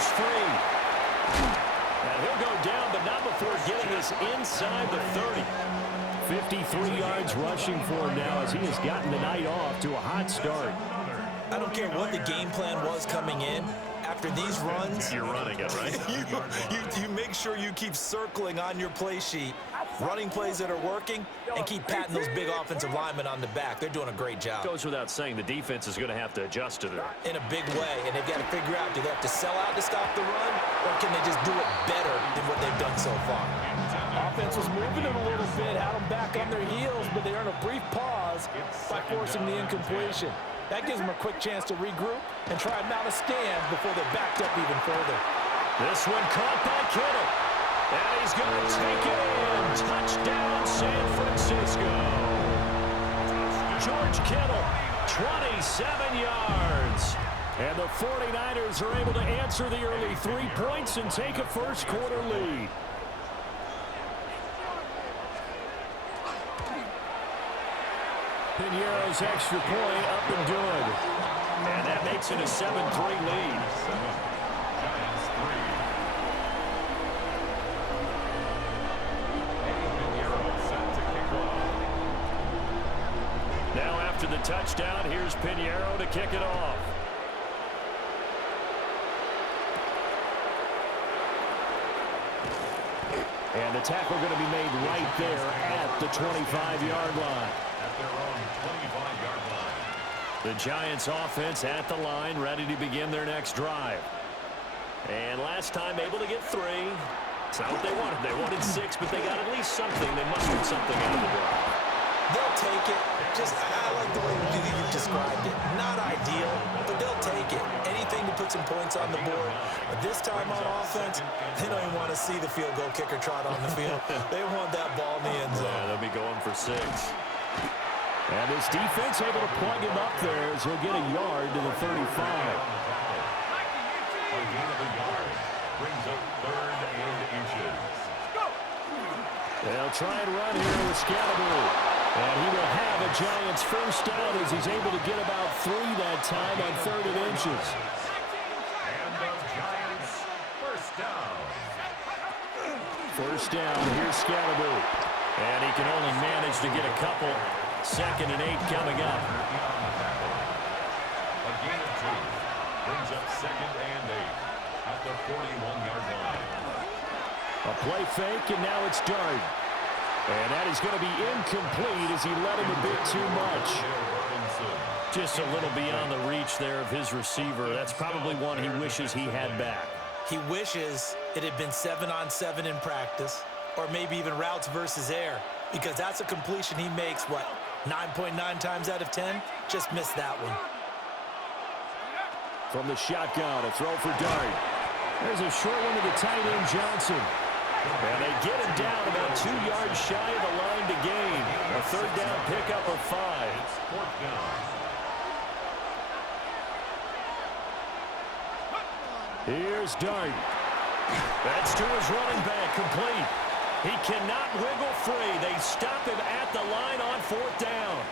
goes free. And he'll go down, but not before getting this inside the 30. 53 yards rushing for him now as he has gotten the night off to a hot start. I don't care what the game plan was coming in. After these runs, you're running it, right? you make sure you keep circling on your play sheet, running plays that are working, and keep patting those big offensive linemen on the back. They're doing a great job. Goes without saying the defense is going to have to adjust to that. In a big way, and they've got to figure out, do they have to sell out to stop the run, or can they just do it better than what they've done so far? Offense was moving it a little bit, had them back on their heels, but they earned a brief pause by forcing the incompletion. That gives them a quick chance to regroup and try and mount a stand before they're backed up even further. This one caught by Kittle. And he's going to take it in. Touchdown, San Francisco. George Kittle, 27 yards. And the 49ers are able to answer the early 3 points and take a first-quarter lead. Piñeiro's extra point up and good. And that makes it a 7-3 lead. Now after the touchdown, here's Piñeiro to kick it off. And the tackle going to be made right there at the 25-yard line. The Giants offense at the line, ready to begin their next drive. And last time able to get 3. It's not what they wanted. They wanted 6, but they got at least something. They mustered something out of the drive. They'll take it. I like the way you've described it. Not ideal, but they'll take it. Anything to put some points on the board. But this time on offense, they don't even want to see the field goal kicker trot on the field. They want that ball in the end zone. Yeah, they'll be going for 6. And this defense able to plug him up there as he'll get a yard to the 35. They'll try and run here with Scalaboo. And he will have a Giants first down as he's able to get about 3 that time on 3rd and inches. And the Giants first down. First down, here's Scalaboo. And he can only manage to get a couple. 2nd and 8 coming up. A gain of 2 brings up 2nd and 8 at the 41-yard line. A play fake, and now it's Dart. And that is going to be incomplete as he led him a bit too much. Just a little beyond the reach there of his receiver. That's probably one he wishes he had back. He wishes it had been 7-on-7 in practice, or maybe even routes versus air, because that's a completion he makes, 9.9 times out of 10? Just missed that one. From the shotgun, a throw for Dart. There's a short one to the tight end, Johnson. And they get him down about 2 yards shy of the line to gain. A 3rd down pickup of 5. Here's Dart. That's to his running back, complete. He cannot wiggle free. They stop him at the line on 4th down.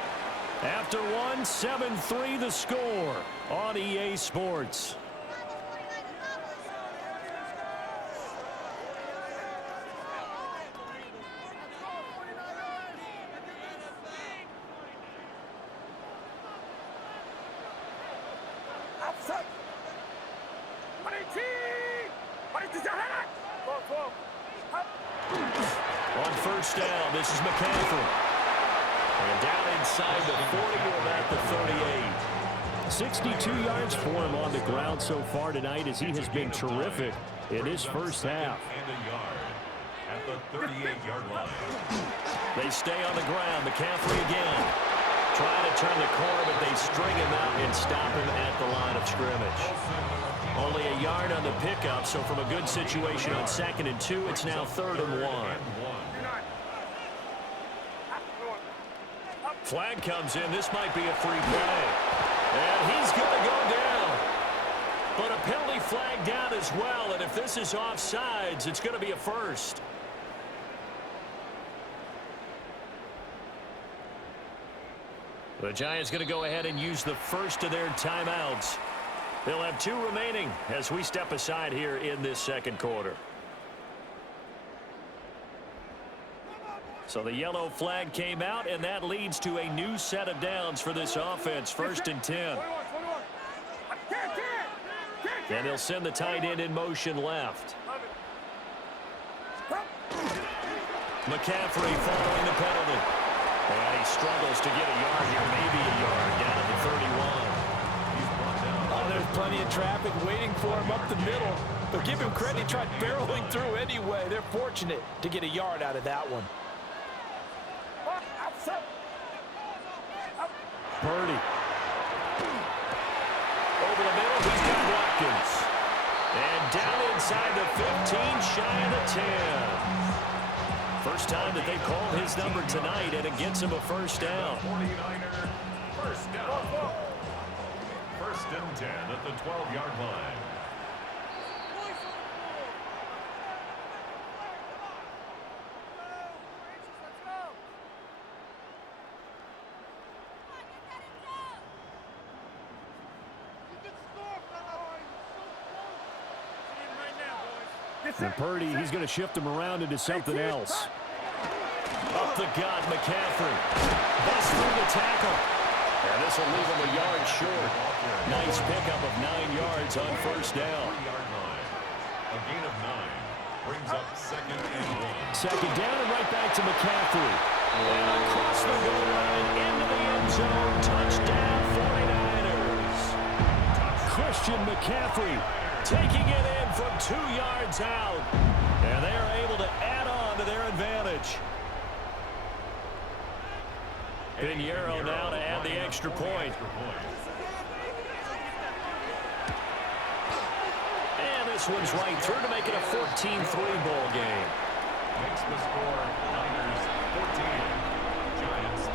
After 1, 7-3 the score on EA Sports. On 1st down, this is McCaffrey. And down inside the 40 or at the 38. 62 yards for him on the ground so far tonight as he has been terrific in his first half. And a yard at the 38-yard line. They stay on the ground. McCaffrey again. Trying to turn the corner, but they string him out and stop him at the line of scrimmage. Only a yard on the pickup, so from a good situation on 2nd and 2, it's now 3rd and 1. Flag comes in. This might be a free play. And he's going to go down. But a penalty flag down as well, and if this is offsides, it's going to be a first. The Giants going to go ahead and use the first of their timeouts. They'll have 2 remaining as we step aside here in this second quarter. So the yellow flag came out, and that leads to a new set of downs for this offense. 1st and 10. And they'll send the tight end in motion left. McCaffrey following the penalty. And he struggles to get a yard here, maybe a yard, down at the 31. Oh, there's plenty of traffic waiting for him up the middle. But give him credit, he tried barreling through anyway. They're fortunate to get a yard out of that one. Purdy. Over the middle, he's got Watkins. And down inside the 15, shy of the 10. First time that they've called his number tonight, and it gets him a first down. 49er, first down. 1st and 10 at the 12-yard line. And Purdy, he's going to shift him around into something else. Up the gut, McCaffrey. Busts through the tackle. And this will leave him a yard short. Nice pickup of 9 yards on first down. 3-yard line. A gain of 9 brings up 2nd and 1. Second down and right back to McCaffrey. And across the goal line into the end zone. Touchdown 49ers. Christian McCaffrey taking it in from 2 yards out. And they are able to add on to their advantage. Pinheiro now to add the extra point. And this one's right through to make it a 14-3 ball game. Makes the score Niners 14, Giants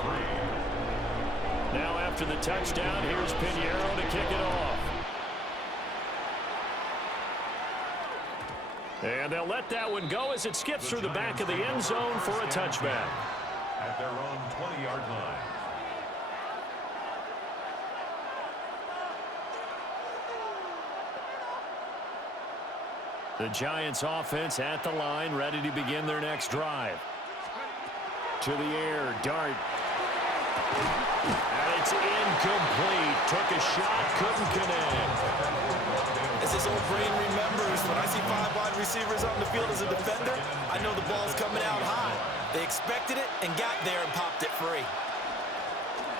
3. Now after the touchdown, here's Pinheiro to kick it off. And they'll let that one go as it skips through the back of the end zone for a touchback. At their own 20-yard line. The Giants offense at the line, ready to begin their next drive. To the air, dart. And it's incomplete. Took a shot, couldn't connect. As his old brain remembers, when I see 5 wide receivers on the field as a defender, I know the ball's coming out high. They expected it and got there and popped it free.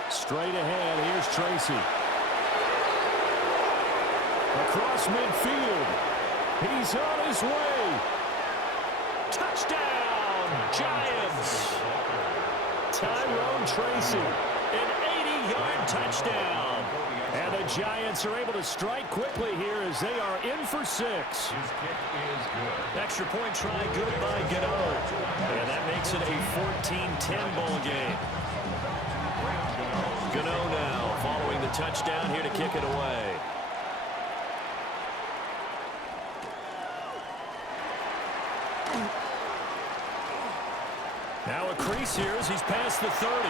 Straight ahead, here's Tracy. Across midfield. He's on his way. Touchdown, Giants. Tyrone Tracy, an 80-yard touchdown. And the Giants are able to strike quickly here as they are in for 6. His kick is good. Extra point try good by Gano. And that makes it a 14-10 ball game. Gano now following the touchdown here to kick it away. Now a crease here as he's past the 30.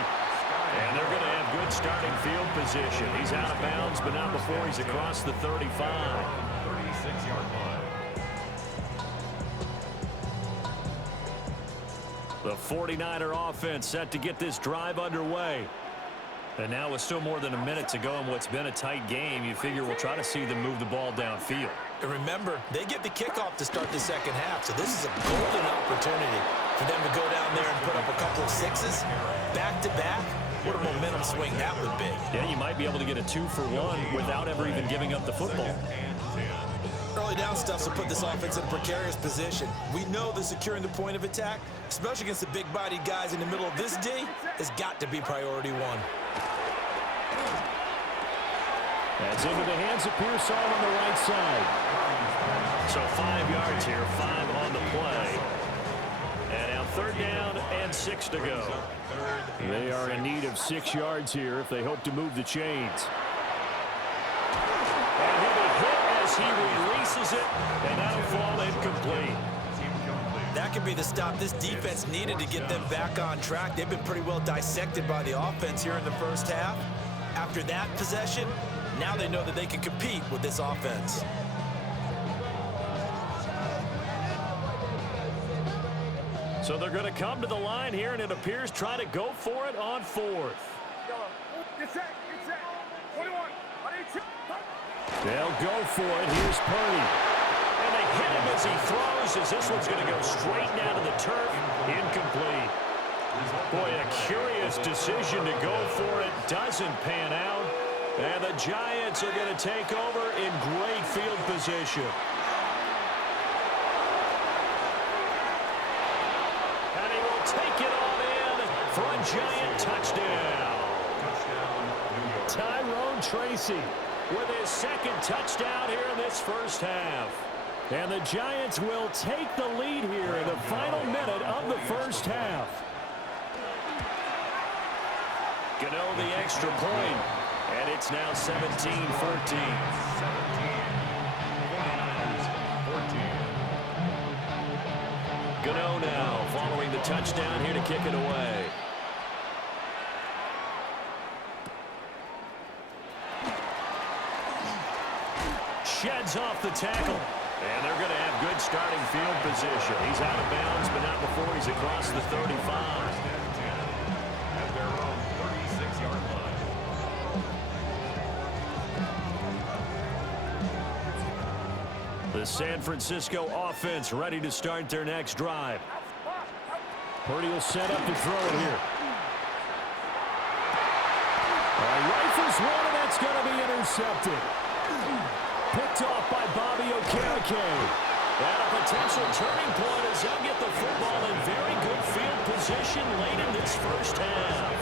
And they're going to have good starting field position. He's out of bounds, but not before he's across the 35. 36-yard line. The 49er offense set to get this drive underway. And now with still more than a minute to go in what's been a tight game, you figure we'll try to see them move the ball downfield. And remember, they get the kickoff to start the second half, so this is a golden opportunity for them to go down there and put up a couple of 6s back-to-back. What a momentum swing that would be. Yeah, you might be able to get a 2-for-1 without ever even giving up the football. Early down stuff will put this offense in a precarious position. We know that securing the point of attack, especially against the big-bodied guys in the middle of this D, has got to be priority 1. That's into the hands of Pearsall on the right side. So 5 yards here, 5 on the play. And now 3rd down and 6 to go. They are in need of 6 yards here if they hope to move the chains. And he'll be hit as he releases it, and that'll fall incomplete. That could be the stop this defense needed to get them back on track. They've been pretty well dissected by the offense here in the first half. After that possession, Now they know that they can compete with this offense. So they're going to come to the line here, and it appears try to go for it on fourth. They'll go for it. Here's Purdy. And they hit him as he throws, as this one's going to go straight down to the turf. Incomplete. Boy, a curious decision to go for it. Doesn't pan out. And the Giants are going to take over in great field position. And he will take it on in for a Giant touchdown. Tyrone Tracy with his second touchdown here in this first half. And the Giants will take the lead here in the final minute of the first half. Gano the extra point, and it's now 17-14. Gano now following the touchdown here to kick it away. Sheds off the tackle. And they're going to have good starting field position. He's out of bounds, but not before he's across the 35. At their own 36-yard line. The San Francisco offense ready to start their next drive. Purdy will set up to throw it here. Rifles one, and that's going to be intercepted. Picked off by Bobby Okereke. And a potential turning point as they'll get the football in very good field position late in this first half.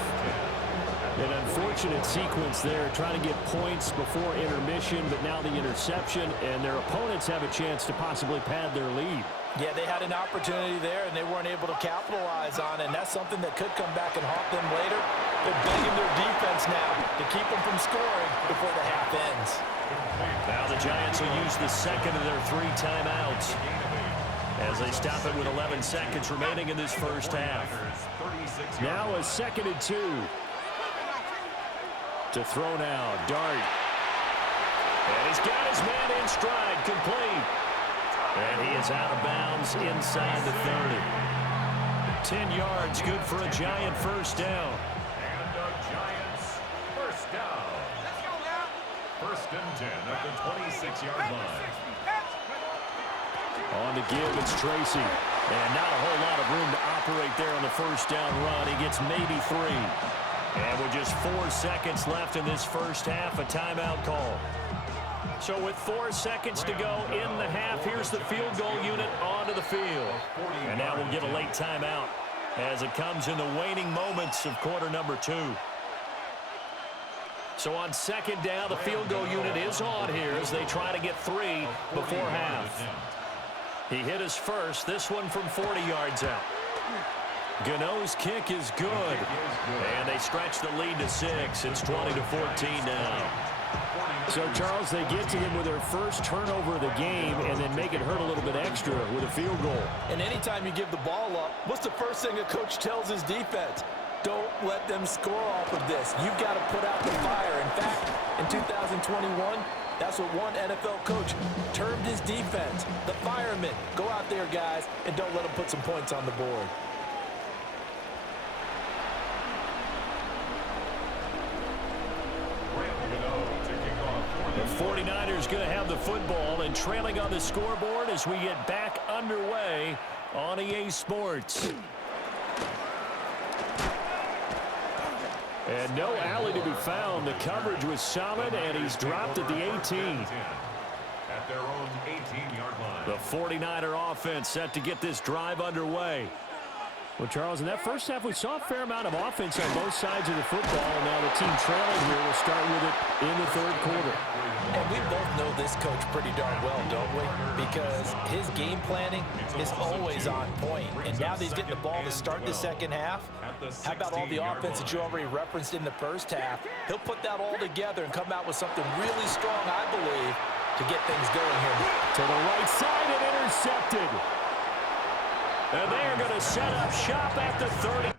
An unfortunate sequence there, trying to get points before intermission, but now the interception, and their opponents have a chance to possibly pad their lead. Yeah, they had an opportunity there, and they weren't able to capitalize on it, and that's something that could come back and haunt them later. They're begging their defense now to keep them from scoring before the half ends. Now the Giants will use the second of their 3 timeouts as they stop it with 11 seconds remaining in this first half. Now a 2nd and 2. To throw now, Dart. And he's got his man in stride, complete. And he is out of bounds inside the 30. 10 yards, good for a Giant first down. And a Giants first down. First and 10 at the 26-yard line. On the give, it's Tracy. And not a whole lot of room to operate there on the first down run. He gets maybe 3. And with just 4 seconds left in this first half, a timeout call. So with 4 seconds to go in the half, here's the field goal unit onto the field. And now we'll get a late timeout as it comes in the waning moments of quarter number 2. So on 2nd down, the field goal unit is on here as they try to get 3 before half. He hit his first, this one from 40 yards out. Gano's kick is good. And they stretch the lead to 6. It's 20-14 now. So, Charles, they get to him with their first turnover of the game and then make it hurt a little bit extra with a field goal. And anytime you give the ball up, what's the first thing a coach tells his defense? Don't let them score off of this. You've got to put out the fire. In fact, in 2021, that's what one NFL coach termed his defense, the firemen. Go out there, guys, and don't let them put some points on the board. The 49ers going to have the football and trailing on the scoreboard as we get back underway on EA Sports. And no alley to be found. The coverage was solid, and he's dropped at the 18. At their own 18-yard line. The 49er offense set to get this drive underway. Well, Charles, in that first half, we saw a fair amount of offense on both sides of the football. And now the team trailing here will start with it in the 3rd quarter. And we both know this coach pretty darn well, don't we? Because his game planning is always on point. And now that he's getting the ball to start the 2nd half, how about all the offense that you already referenced in the first half? He'll put that all together and come out with something really strong, I believe, to get things going here. To the right side and intercepted. And they are going to set up shop at the 30.